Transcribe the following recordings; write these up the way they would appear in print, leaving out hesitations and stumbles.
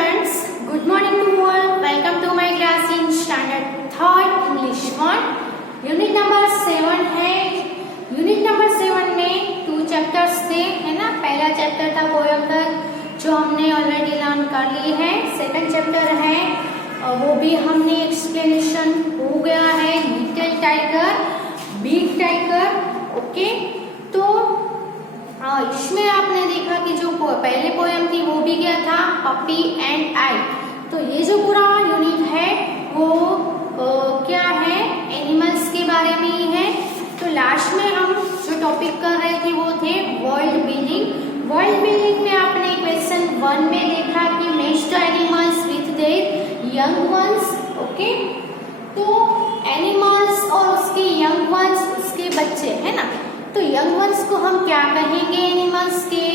students, good morning to all. Welcome to my class in standard 3rd English 1. Unit number 7 है. Unit number 7 में 2 chapters थे, है ना. पहला चैप्टर था पोयम तक, जो हमने ऑलरेडी लर्न कर ली है. सेकंड चैप्टर है और वो भी हमने एक्सप्लेनेशन हो गया है. Little tiger, big tiger. Okay, तो इसमें आपने देखा कि जो पहले पोयम थी वो भी क्या था, पपी एंड आई. तो ये जो पूरा यूनिट है वो क्या है, एनिमल्स के बारे में ही है. तो लास्ट में हम जो टॉपिक कर रहे थे वो थे वर्ल्ड बिल्डिंग. वर्ल्ड बिल्डिंग में आपने क्वेश्चन 1 में देखा कि match the animals with their young ones. Okay, तो एनिमल्स और उसके यंग वंस, उसके बच्चे, है ना. तो यंग वंस को हम क्या कहेंगे एनिमल्स के,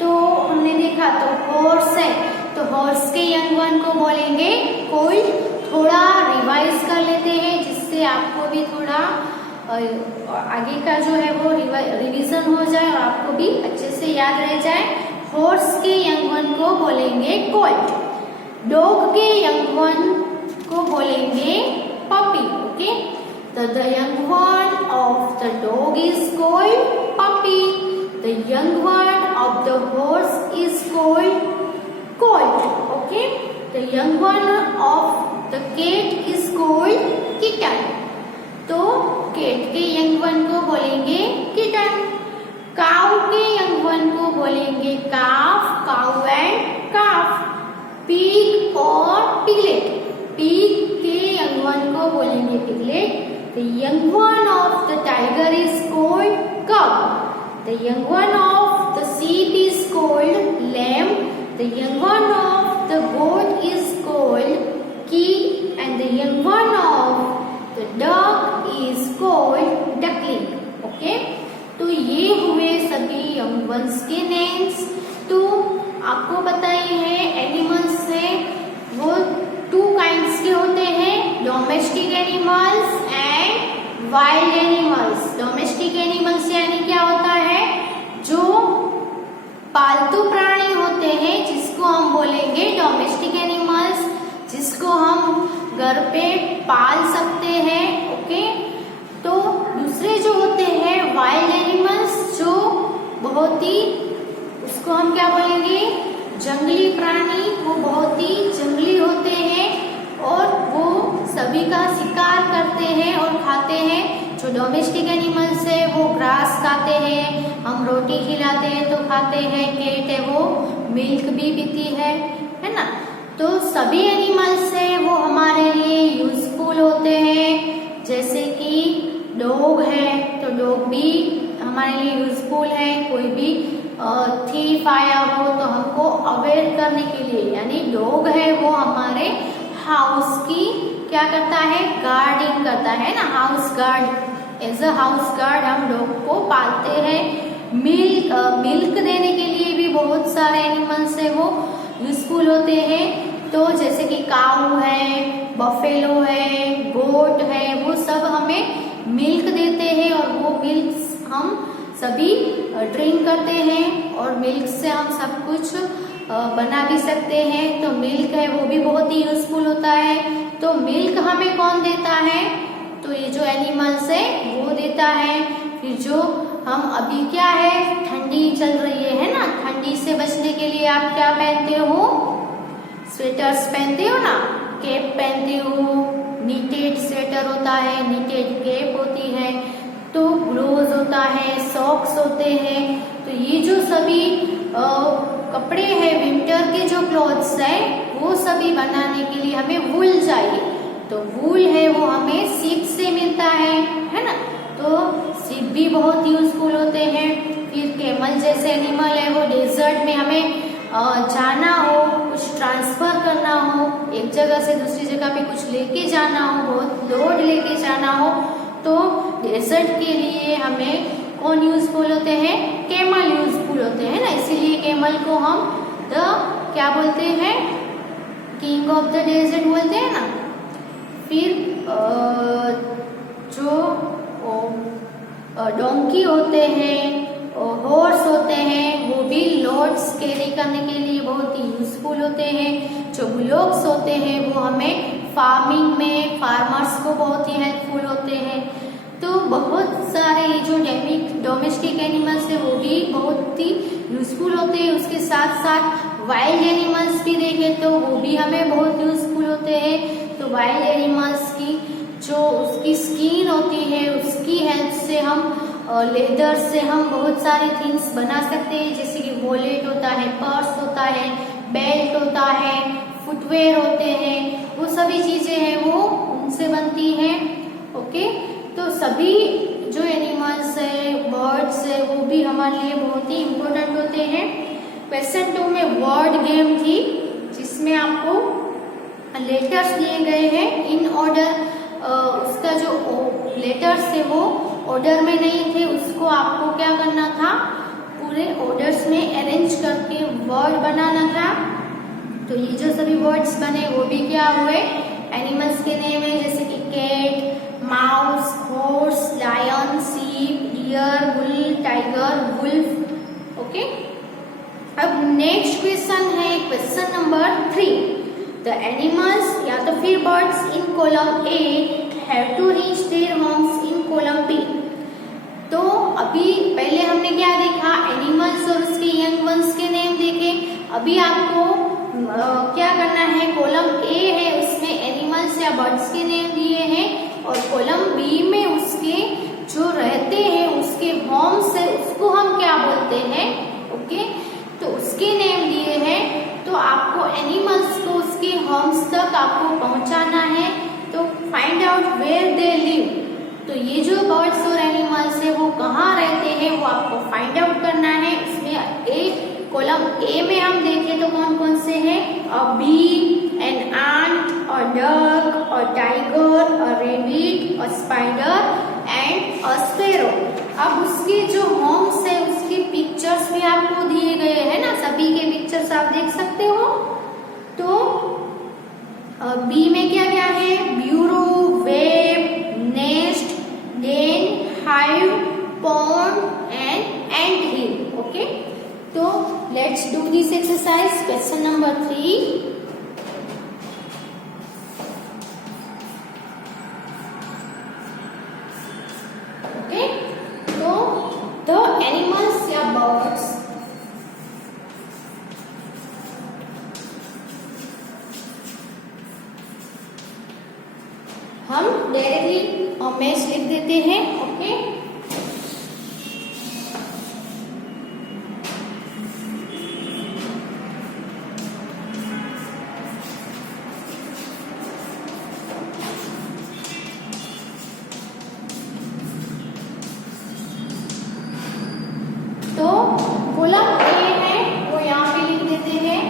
तो हमने देखा तो हॉर्स है, तो हॉर्स के यंग वन को बोलेंगे कोल्ट. थोड़ा रिवाइज कर लेते हैं जिससे आपको भी थोड़ा आगे का जो है वो रिवीजन हो जाए और आपको भी अच्छे से याद रह जाए. हॉर्स के यंग वन को बोलेंगे कोल्ट. डॉग के यंग वन को बोलेंगे puppy. Okay, the young one of the dog is called puppy. The young one of the horse is called colt. Okay, the young one of the cat is called kitten. तो cat के young one को बोलेंगे kitten. cow के young one को बोलेंगे calf, cow and calf. pig और piglet, pig के young one को बोलेंगे piglet. The young one of the tiger is called cub. The young one of the sheep is called lamb. The young one of the goat is called kid. And the young one of the duck is called duckling. Okay? तो ये हुए सभी young ones के names. तो आपको पता ही है animals से वो 2 kinds के होते हैं, domestic animals and wild animals. Domestic animals यानी क्या होता है, जो पालतू प्राणी होते हैं जिसको हम बोलेंगे डोमेस्टिक एनिमल्स, जिसको हम घर पे पाल सकते हैं. ओके, तो दूसरे जो होते हैं वाइल्ड एनिमल्स, जो बहुत ही, उसको हम क्या बोलेंगे, जंगली प्राणी. वो बहुत ही जंगली होते हैं और वो सभी का शिकार करते हैं और खाते हैं. जो डोमेस्टिक एनिमल्स है वो ग्रास खाते हैं, हम रोटी खिलाते हैं तो खाते हैं. कैट है वो मिल्क भी पीती है ना. तो सभी एनिमल्स है वो हमारे लिए यूजफुल होते हैं. जैसे कि डॉग है तो डॉग भी हमारे लिए यूजफुल है. कोई भी थीफ आया हो तो हमको अवेयर करने के लिए, यानी डॉग है वो हमारे हाउस की क्या करता है, गार्डिंग करता है ना, house guard. As a house guard हम डॉग को पालते हैं. मिल्क देने के लिए भी बहुत सारे एनिमल्स है वो यूजफुल होते हैं. तो जैसे कि काऊ है, बफेलो है, गोट है, वो सब हमें मिल्क देते हैं और वो मिल्क हम सभी ड्रिंक करते हैं और मिल्क से हम सब कुछ बना भी सकते हैं. तो मिल्क है वो भी बहुत ही यूजफुल होता है. तो मिल्क हमें कौन देता है, तो ये जो एनिमल्स है वो देता है. फिर जो हम अभी क्या है, ठंडी चल रही है ना, ठंडी से बचने के लिए आप क्या पहनते हो, स्वेटर्स पहनते हो ना, कैप पहनते हो. नीटेड स्वेटर होता है, नीटेड कैप होती है, तो ग्लोव्स होता है, सॉक्स होते हैं. तो ये जो सभी कपड़े हैं, विंटर के जो क्लॉथ्स है वो सभी बनाने के लिए हमें वूल चाहिए. तो वूल है वो हमें सीप से मिलता है ना. तो सीप भी बहुत यूजफुल होते हैं. फिर कैमल जैसे एनिमल है वो डेजर्ट में हमें जाना हो, कुछ ट्रांसफर करना हो, एक जगह से दूसरी जगह पे कुछ लेके जाना हो, बहुत लोड लेके जाना हो, तो डेजर्ट के लिए हमें कौन यूजफुल होते हैं, कैमल यूजफुल होते हैं ना. इसीलिए कैमल को हम क्या बोलते हैं, किंग ऑफ द डेजर्ट बोलते हैं ना. फिर जो डोंकी होते हैं हॉर्स होते हैं, वो भी लोड्स कैरी करने के लिए बहुत ही यूजफुल होते हैं। जो बुलॉक्स होते हैं वो हमें फार्मिंग में फार्मर्स को बहुत ही हेल्पफुल होते हैं। तो बहुत सारे ये जो डोमेस्टिक एनिमल्स है वो भी बहुत ही यूजफुल होते हैं। उसके साथ साथ वाइल्ड एनिमल्स भी देखें तो वो भी हमें बहुत यूजफुल होते हैं। तो वाइल्ड एनिमल्स की जो उसकी स्किन होती है उसकी हेल्प से हम लेदर से हम बहुत सारे थिंग्स बना सकते हैं, जैसे कि वॉलेट होता है, पर्स होता है, बेल्ट होता है, फुटवेयर होते हैं, वो सभी चीजें हैं वो उनसे बनती हैं। ओके, तो सभी जो एनिमल्स है, बर्ड्स है, वो भी हमारे लिए बहुत ही इम्पोर्टेंट होते हैं। क्वेश्चन 2 में वर्ड गेम थी जिसमें आपको लेटर्स दिए गए हैं इन ऑर्डर। उसका जो लेटर्स थे वो ऑर्डर में नहीं थे, उसको आपको क्या करना था, पूरे ऑर्डर्स में अरेंज करके वर्ड बनाना था। तो ये जो सभी वर्ड्स बने वो भी क्या हुए, एनिमल्स के नेम है, जैसे कि cat, mouse, horse, lion, sheep, deer, bull, tiger, wolf. Okay, अब नेक्स्ट क्वेश्चन है क्वेश्चन नंबर 3। द एनिमल्स या तो फिर birds in column A have to reach their homes in column B. तो अभी पहले हमने क्या देखा, एनिमल्स और उसके यंग वंस के नेम देखे। अभी आपको क्या करना है, कॉलम ए है उसमें एनिमल्स या बर्ड्स के नेम दिए हैं और कॉलम बी में उसके जो रहते हैं उसके होम्स है उसको हम क्या बोलते हैं। ओके, तो उसके नेम दिए हैं तो आपको एनिमल्स को उसके होम्स तक आपको पहुंचाना है। तो find out where they live. तो ये जो बर्ड्स और एनिमल्स है वो कहाँ रहते हैं वो आपको फाइंड आउट करना है। इसमें एक कॉलम ए में हम देखें तो कौन कौन से हैं, a bee, an ant, a duck, a tiger, a rabbit, a spider and a sparrow. अब उसके जो होम्स है उसके पिक्चर्स भी आपको दिए गए हैं ना, सभी के पिक्चर्स आप देख सकते हो। तो बी में क्या क्या है, burrow, web, nest, den, hive, pond and ant hill. Okay, तो let's do this exercise question number 3। Okay, तो द एनिमल्स या बर्ड्स हम डायरेक्टली मैच लिख देते हैं। ओके, तो कॉलम ए है वो यहाँ पे लिख देते हैं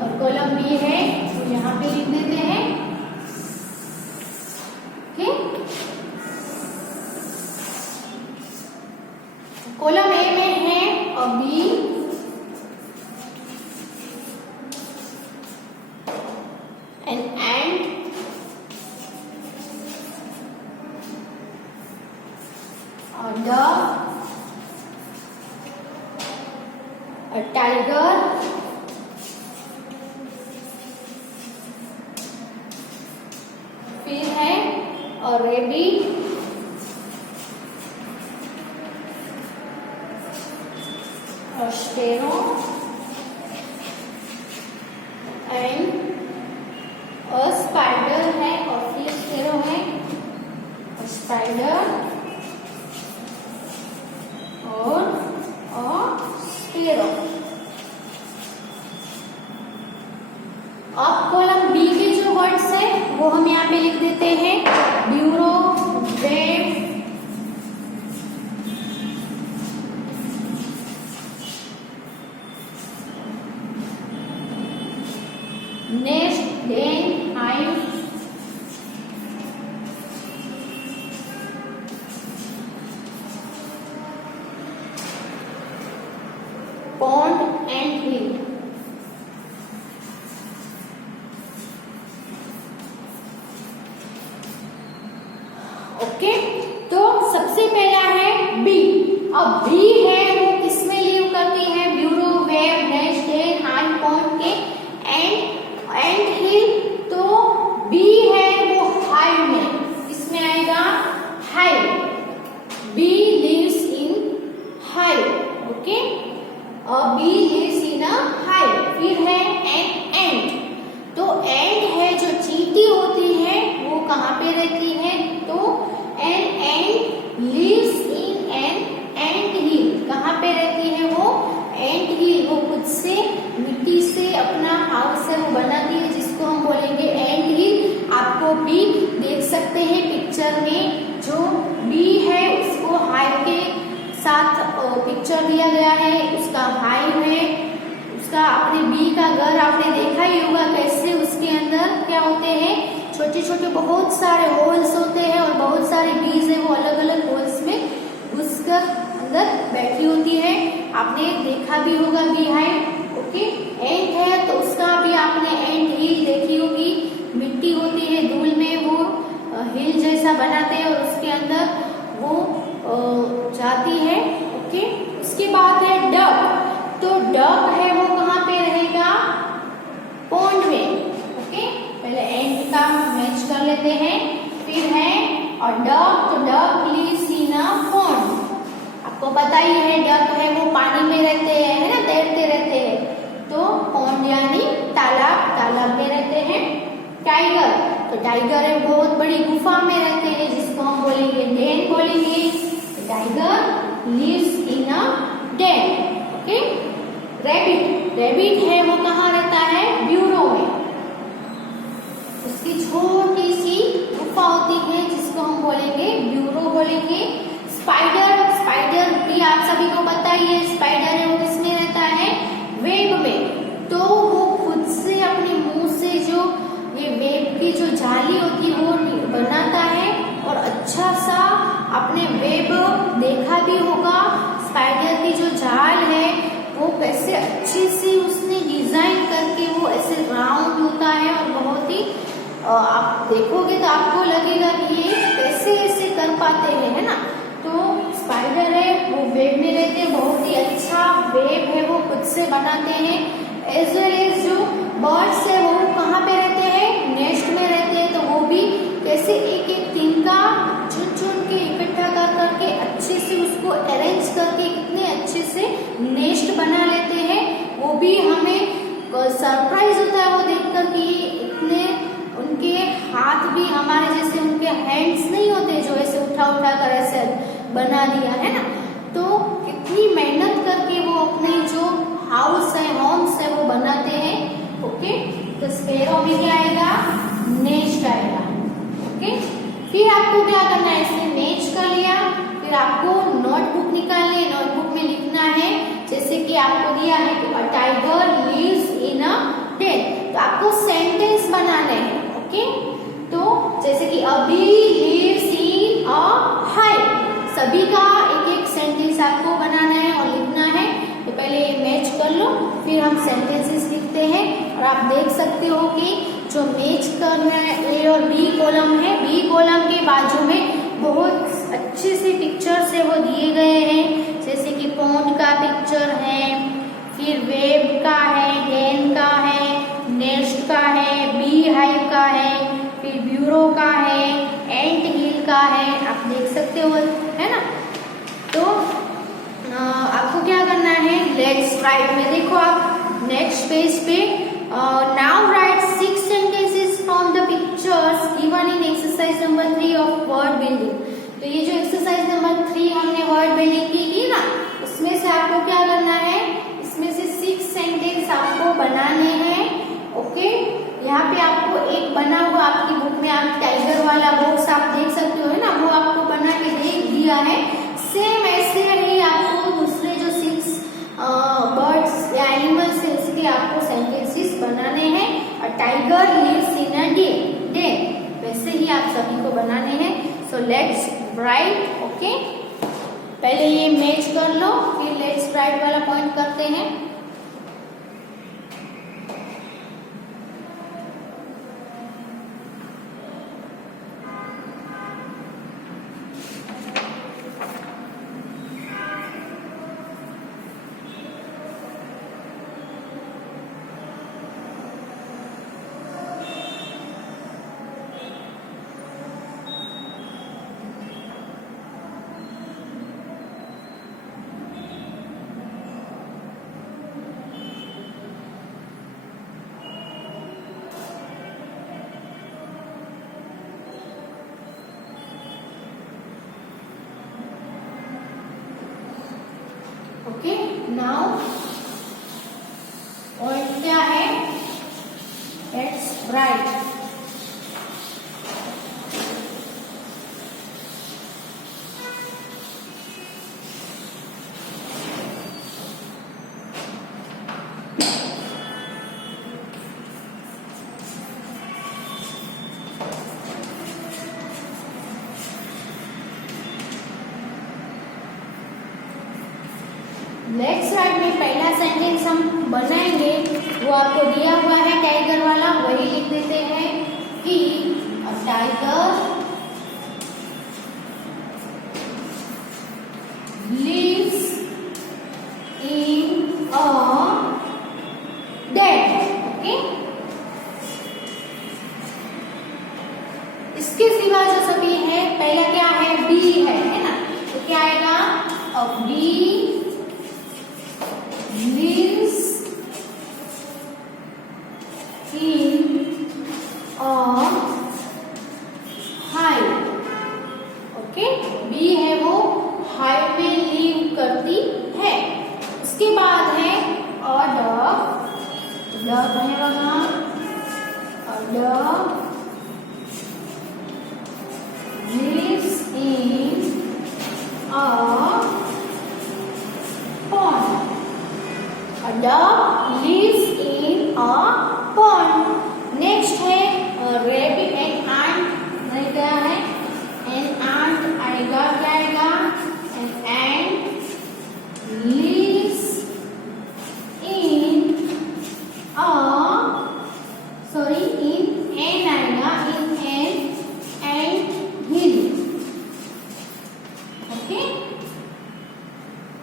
और कॉलम बी है वो यहाँ पे लिख देते हैं। कॉलम ए में है और बी, एंड, और डग, और टाइगर, फिर है और रेबिट, और स्पैरो एंड स्पाइडर है और फिर स्पैरो है, स्पाइडर और स्पैरो। अब कॉलम बी के जो वर्ड्स है वो हम यहाँ पे लिख देते हैं, burrow, web, nest, den, hive, pond and hill. Okay, तो सबसे पहला है बी। अब बी है वो एंट हिल, तो बी है वो हाइव में, इसमें आएगा hive, bee lives in hive, okay, bee lives in a hive. फिर है एन एंट, तो एंट है जो चींटी होती है वो कहाँ पे रहती है, तो an ant lives in an ant hill, कहाँ पे रहती है वो, एंट हिल, वो खुद से मिट्टी से अपना हाउस है वो बनाती है, जिसको हम बोलेंगे एंट हिल। आपको भी देख सकते हैं पिक्चर में, जो बी है उसको हाइव के साथ पिक्चर दिया गया है, उसका हाइव है, उसका अपने बी का घर आपने देखा ही होगा, कैसे उसके अंदर क्या होते हैं, छोटे छोटे बहुत सारे होल्स होते हैं और बहुत सारे बीज है वो अलग अलग होल्स में घुसकर अंदर बैठी होती है, आपने देखा भी होगा बी हाइव, ओके। एंट है तो उसका भी आपने एंट हिल देखी होगी, मिट्टी होती है धूल में वो हिल जैसा बनाते हैं और उसके अंदर वो जाती है, ओके। उसके बाद है डक, तो डक है वो कहाँ पे रहेगा, पॉन्ड में, ओके। पहले एंट का मैच कर लेते हैं, फिर है और डक, तो duck lives in a pond, आपको पता ही है डक है वो पानी में रहते हैं, है ना, तैरते रहते हैं, तो पॉन्ड यानी तालाब, तालाब में रहते हैं। टाइगर, तो टाइगर है बहुत बड़ी गुफा में रहते हैं, जिसको हम बोलेंगे डेन बोलेंगे, tiger lives in a den, okay. Rabbit, rabbit है वो कहाँ रहता है, ब्यूरो में, उसकी छोटी सी गुफा होती है जिसको हम बोलेंगे ब्यूरो बोलेंगे। स्पाइडर, स्पाइडर भी आप सभी को पता ही है, स्पाइडर है वो किसमें रहता है, वेब में, तो वो खुद से अपने मुंह से जो ये वेब की जो जाली होती है वो बनाता है, और अच्छा सा आपने वेब देखा भी होगा, स्पाइडर की जो जाल है वो कैसे अच्छे से उसने डिजाइन करके वो ऐसे राउंड होता है, और बहुत ही आप देखोगे तो आपको लगेगा कि ये कैसे ऐसे कर पाते हैं, है ना। तो स्पाइडर है वो वेब में रहते हैं, बहुत ही अच्छा वेब है वो खुद से बनाते हैं। एज वेल एज जो बर्ड्स है वो कहाँ पे रहते हैं, नेस्ट में रहते हैं, तो वो भी कैसे एक एक तिनका चुन चुन के इकट्ठा कर करके अच्छे से उसको अरेंज करके कितने अच्छे से नेस्ट बना लेते हैं, वो भी हमें सरप्राइज होता है वो देखकर कि इतने उनके हाथ भी हमारे जैसे उनके हैंड्स नहीं होते जो ऐसे उठा उठा कर ऐसे बना दिया है ना, तो कितनी मेहनत करके वो अपने जो हाउस है, होम्स है वो बनाते हैं, ओके। तो स्पैरो में क्या आएगा, नेस्ट आएगा, ओके। फिर आपको क्या करना है, इसमें मैच कर लिया, फिर आपको नोटबुक निकालनी है, नोटबुक में लिखना है, जैसे कि आपको दिया है कि a tiger lives in a den, तो आपको सेंटेंस बनाने हैं, ओके। तो जैसे कि a bee lives in a hive, सभी का एक एक सेंटेंस आपको बनाना है और लिखना है, तो पहले ये मैच कर लो, फिर हम सेंटेंसेस लिखते हैं। और आप देख सकते हो कि जो मैच करना है ए और बी कॉलम है, बी कॉलम के बाजू में बहुत अच्छे से पिक्चर से वो दिए गए हैं, जैसे कि पॉन्ड का पिक्चर है, फिर वेब का है, डेन का है, नेस्ट का है, बी हाइव का है, फिर ब्यूरो का है, एंट हिल का है, आप देख सकते हो, है ना। तो आपको क्या करना है, लेट्स राइट में देखो आप नेक्स्ट पेज पे, now right 6 sentences from the pictures given in exercise number 3 of word building। तो ये जो एक्सरसाइज नंबर 3 हमने वर्ड बिल्डिंग की ना, उसमें से आपको क्या करना है, इसमें से 6 सेंटेंस आपको बनाने हैं, ओके। यहाँ पे आपको एक बना हुआ आपकी बुक में, आप टाइगर वाला बॉक्स आप देख सकते हो, है ना, वो आपको बना के दे दिया है। सेम ऐसे ही आपको दूसरे जो 6 बर्ड्स या एनिमल्स है उसके आपको सेंटेंसेस बनाने हैं, और tiger lives in a den, वैसे ही आप सभी को बनाने हैं। So let's write, okay. पहले ये मैच कर लो, फिर लेट्स राइट वाला पॉइंट करते हैं। नाउ पॉइंट क्या है? It's bright. लेफ्ट साइड में पहला सेंटेंस हम बनाएंगे, वो आपको दिया हुआ है टाइगर वाला, वही लिख देते हैं कि a tiger lives in a den। Okay, इसके सिवा जो सभी है, पहला क्या है? बी है ना, तो क्या आएगा? A bee lives in a hive। Okay, bee है वो हाइव में लिव करती है। इसके बाद है अ डॉग, डॉग है वहां, a dog lives in a pond। A dog lives in a pond। Next है रैबिट एंड ant। नहीं क्या है? एन ant आएगा, क्या आएगा? An ant lives in a in an आएगा, in an ant hill। Okay,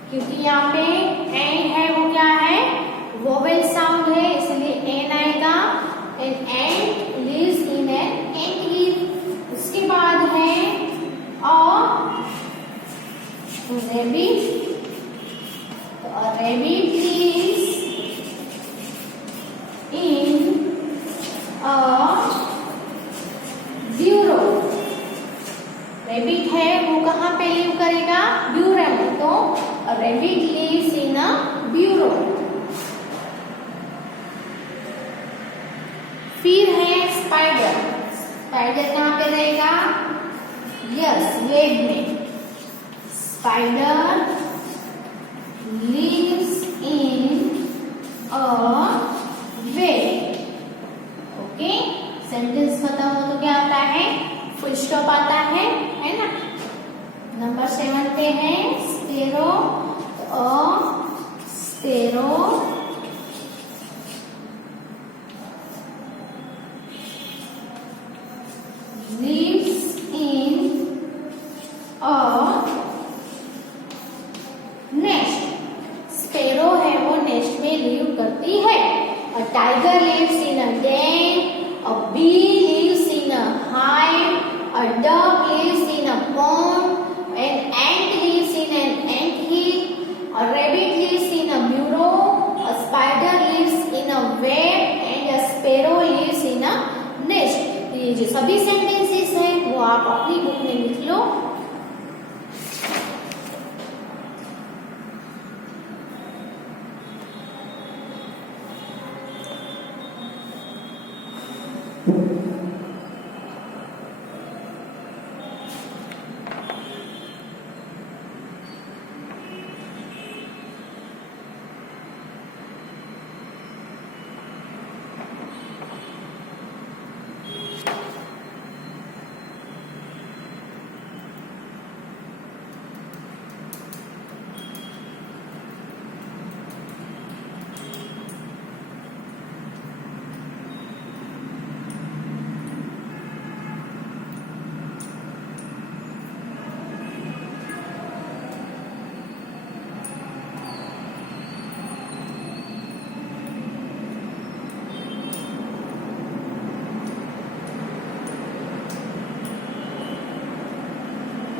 क्योंकि यहाँ पे एन है, वो क्या है? वोवेल साउंड है, इसलिए एन आएगा। An ant lives in an ant hill. उसके बाद है रैबिट, तो rabbit lives in a burrow. Rabbit है वो कहाँ पे लिव करेगा? ब्यूरो में, तो rabbit lives in a burrow. फिर है स्पाइडर। स्पाइडर कहाँ पे रहेगा? यस, वेब में। Spider lives in a web. Okay, sentence बताओ तो क्या आता है? फुल स्टॉप आता है ना। नंबर 7 पे है sparrow. Sparrow lives in a nest। Sparrow है वो नेस्ट में लिव करती है। A tiger lives in a den। A bee lives in a hive। A dog lives in a pond। An ant lives in an ant hill। A rabbit lives in a burrow। A spider lives in a web। And a sparrow lives in a nest। ये जो सभी sentences हैं वो आप अपनी book में लिख लो।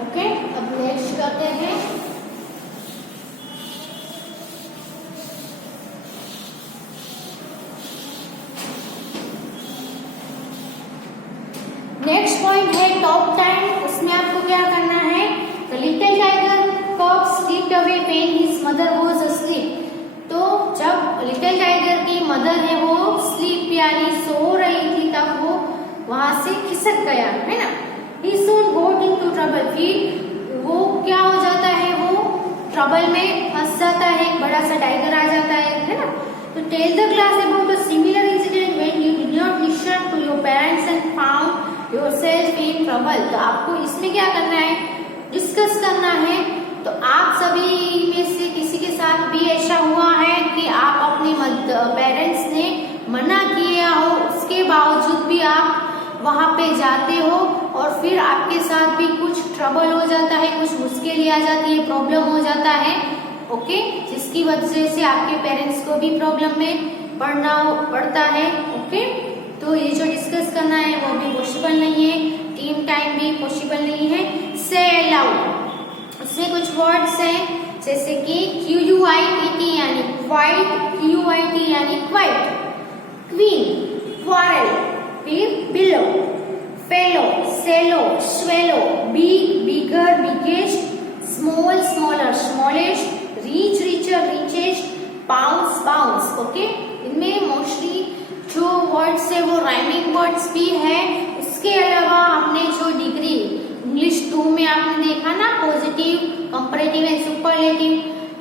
Okay, अब नेक्स्ट करते हैं। नेक्स्ट पॉइंट है टॉप टाइम। उसमें आपको क्या करना है? The little tiger cub slipped away when his mother was asleep। जब लिटिल टाइगर की मदर है वो स्लीप यानी सो रही थी तब वो वहां से खिसक गया, है ना। He soon got into trouble, फिर वो क्या हो जाता है, वो ट्रबल में फंस जाता है, एक बड़ा सा टाइगर आ जाता है ना। तो tell the class about a similar incident when you did not listen to your parents and found yourself in trouble. तो आपको इसमें क्या करना है, डिस्कस करना है। तो आप सभी में से किसी के साथ भी ऐसा हुआ है कि आप अपने पेरेंट्स ने मना किया हो, उसके बावजूद भी आप वहां पे जाते हो और फिर आपके साथ भी कुछ ट्रबल हो जाता है, कुछ मुश्किलें आ जाती है, प्रॉब्लम हो जाता है, ओके, जिसकी वजह से आपके पेरेंट्स को भी प्रॉब्लम में पड़ता है, ओके। तो ये जो डिस्कस करना है वो भी पॉसिबल नहीं है, टीम टाइम भी पॉसिबल नहीं है। से अलाउड, उसमें कुछ वर्ड्स हैं जैसे कि QUIT यानी क्वाइट, QUIT यानी क्वाइट, क्वीन, क्वारल, फिर below, fellow, cello, swallow, big, bigger, biggest, small, smaller, smallest, rich, richer, richest, bounce, bounce, okay. इनमें मोस्टली जो वर्ड्स है वो राइमिंग वर्ड्स भी है। इसके अलावा हमने जो डिग्री इंग्लिश 2 में आपने देखा ना, पॉजिटिव, कंपैरेटिव एंड सुपरलेटिव,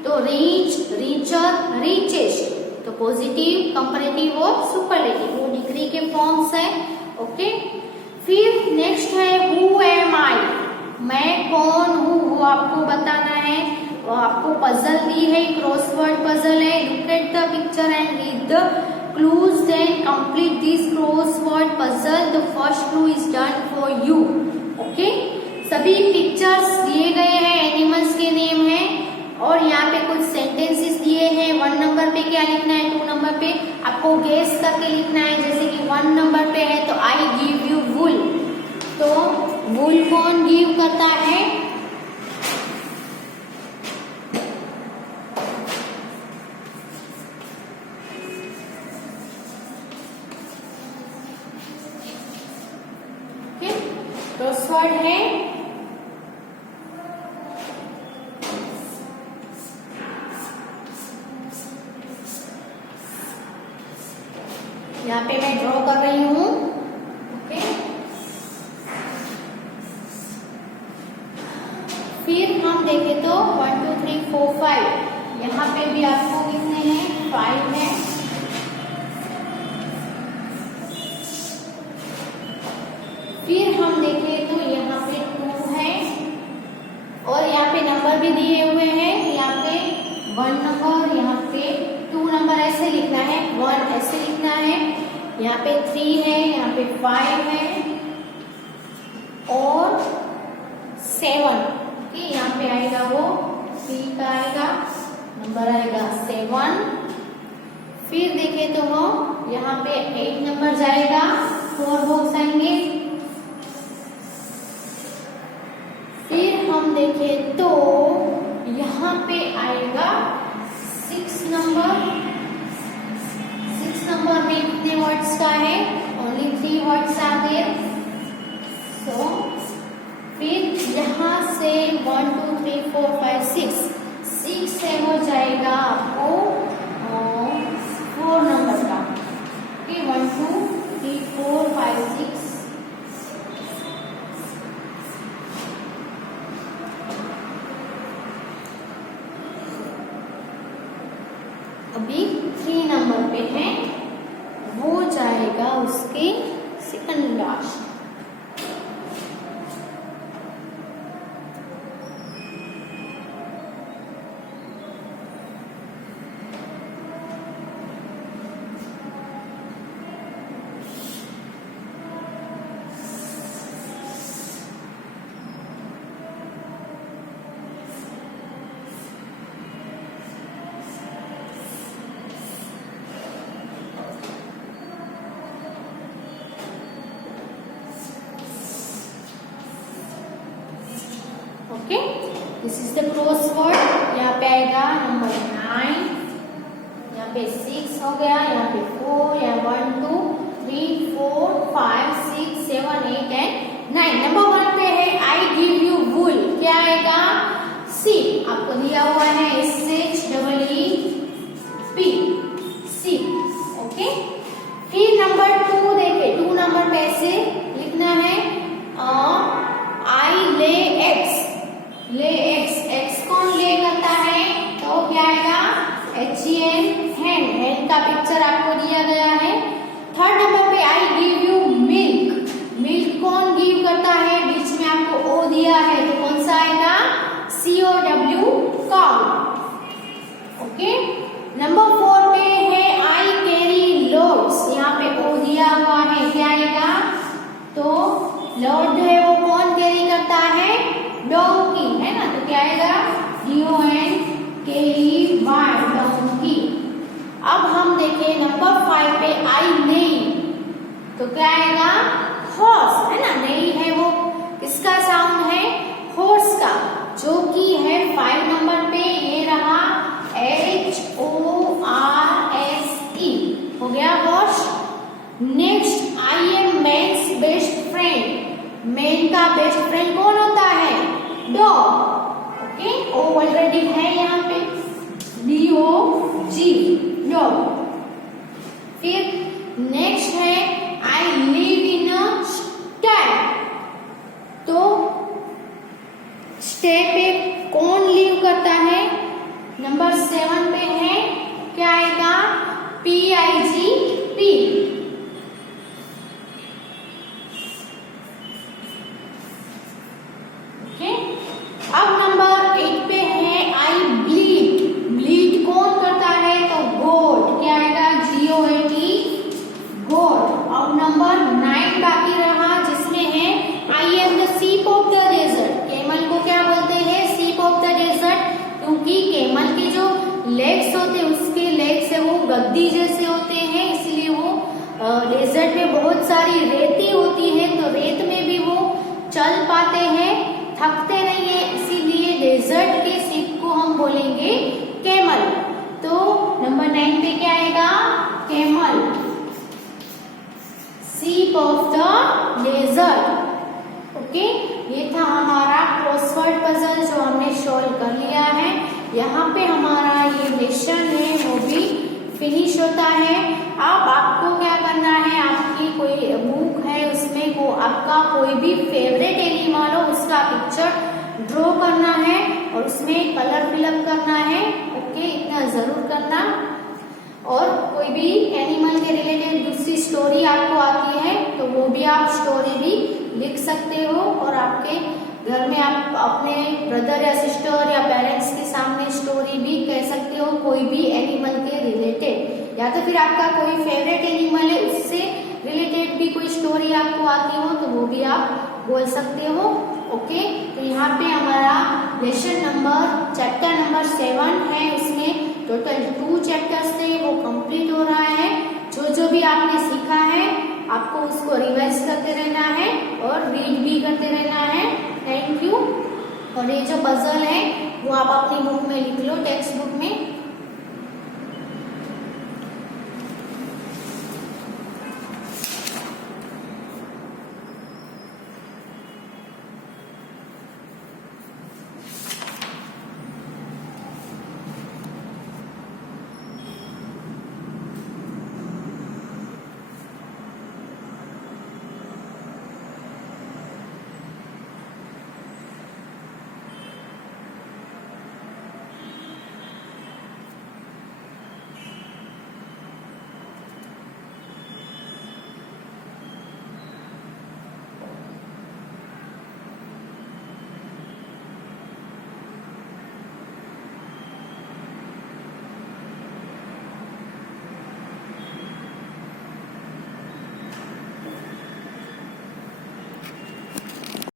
तो रीच, रीचर, रीचेस्ट, तो पॉजिटिव, कंपैरेटिव और सुपरलेटिव वो डिग्री के फॉर्म्स है, ओके। फिर नेक्स्ट है हु एम आई, मैं कौन हूँ वो आपको बताना है। वो आपको पजल दी है, क्रॉसवर्ड पजल है। Look at the picture and read the clues, then complete this crossword puzzle. The first clue is done for you, okay. सभी पिक्चर्स दिए गए हैं, एनिमल्स के नेम है और यहाँ पे कुछ सेंटेंसेस दिए हैं। 1 नंबर पे क्या लिखना है, 2 नंबर पे आपको गेस करके लिखना है। जैसे कि 1 नंबर पे है तो आई गिव यू वुल, तो वुल कौन गिव करता है, क्रॉसवर्ड है। यहाँ पे मैं ड्रॉ कर रही हूँ, ओके। फिर हम देखें तो 1 2 3 4 5, यहाँ पे भी आपको कितने हैं, 5 है। फिर हम देखें तो यहाँ पे 2 है और यहाँ पे नंबर भी दिए हुए हैं। यहाँ पे 1 नंबर, यहाँ पे 2 नंबर ऐसे लिखना है, 1 ऐसे लिखना है। यहाँ पे 3 है, यहाँ पे 5 है और 7, ओके। यहाँ पे आएगा वो 3 का आएगा, नंबर आएगा 7। फिर देखें तो वो यहाँ पे 8 नंबर जाएगा, 4 बॉक्स आएंगे। फिर हम देखें तो यहाँ पे आएगा 6 नंबर। 6 नंबर में कितने वर्ड्स का है, ओनली 3 वर्ड्स आ गए। सो फिर यहाँ से 1 2 3 4 5 6 से हो जाएगा आपको 4 नंबर का, ओके। 1 2 3 4 5 6। अभी 3 नंबर पे है, वो जाएगा उसके second last. Okay, this is the crossword. यहाँ पे आएगा नंबर 9, यहाँ पे 6 हो गया, यहाँ पे 4, यहाँ 1 2 3 4 5 6 7 8 एंड 9। नंबर 1 पे है आई गिव यू वुल, क्या आएगा, सी। आपको दिया हुआ है SHEEP, तो लोड जो है वो कौन कैरी करता है? डोंकी, है ना। तो क्या आएगा? DONKEY, donkey. अब हम देखें नंबर 5 पे आई नहीं, तो क्या आएगा? हॉर्स, है ना। नहीं है वो किसका साउंड है? हॉर्स का, जो कि है 5 नंबर पे, ये रहा HORSE, हो गया horse. Next I am man's best friend, man का बेस्ट फ्रेंड कौन होता है? Dog, okay. ओ ऑलरेडी है यहाँ पे, DOG, डॉग। फिर नेक्स्ट है I live in a stay, तो स्टे पे कौन लिव करता है? नंबर 7 पे है, क्या आएगा? PIGP। ओके। अब नंबर 8 पे है आई ब्लीड, ब्लीड कौन करता है? तो गोट, क्या आएगा? GOAT, गोट। अब नंबर 9 बाकी रहा, जिसमें है I am the ship of the desert, camel को क्या बोलते हैं? सीप ऑफ द डेजर्ट, क्योंकि कैमल के जो लेग्स होते हैं, उसके लेग्स है वो गद्दी जैसे होते हैं, इसलिए वो डेजर्ट में बहुत सारी रेती होती है, तो रेत में भी वो चल पाते हैं, थकते नहीं है, इसीलिए डेजर्ट के सीप को हम बोलेंगे कैमल। तो नंबर 9 पे क्या आएगा? कैमल, सीप ऑफ द डेजर्ट। ओके, ये था हमारा क्रॉसवर्ड पजल जो हमने सॉल्व कर लिया है। यहाँ पे हमारा ये लेसन है वो भी फिनिश होता है। अब आपको क्या करना है, आपकी कोई बुक है उसमें को आपका कोई भी फेवरेट एनिमल हो उसका पिक्चर ड्रॉ करना है और उसमें कलर फिलअप करना है। ओके, इतना जरूर करना। और कोई भी एनिमल के रिलेटेड दूसरी स्टोरी आपको आती है तो वो भी आप स्टोरी भी लिख सकते हो, और आपके घर में आप अपने ब्रदर या सिस्टर या पेरेंट्स के सामने स्टोरी भी कह सकते हो, कोई भी एनिमल के रिलेटेड, या तो फिर आपका कोई फेवरेट एनिमल है उससे रिलेटेड भी कोई स्टोरी आपको आती हो तो वो भी आप बोल सकते हो। ओके, तो यहाँ पे हमारा लेसन नंबर चैप्टर नंबर 7 है, उसमें टोटल 2 चैप्टर्स थे, वो कंप्लीट हो रहा है। जो भी आपने सीखा है आपको उसको रिवाइज करते रहना है और रीड भी करते रहना है। Thank you. और ये जो पजल है वो आप अपनी बुक में लिख लो, टेक्स्ट बुक में।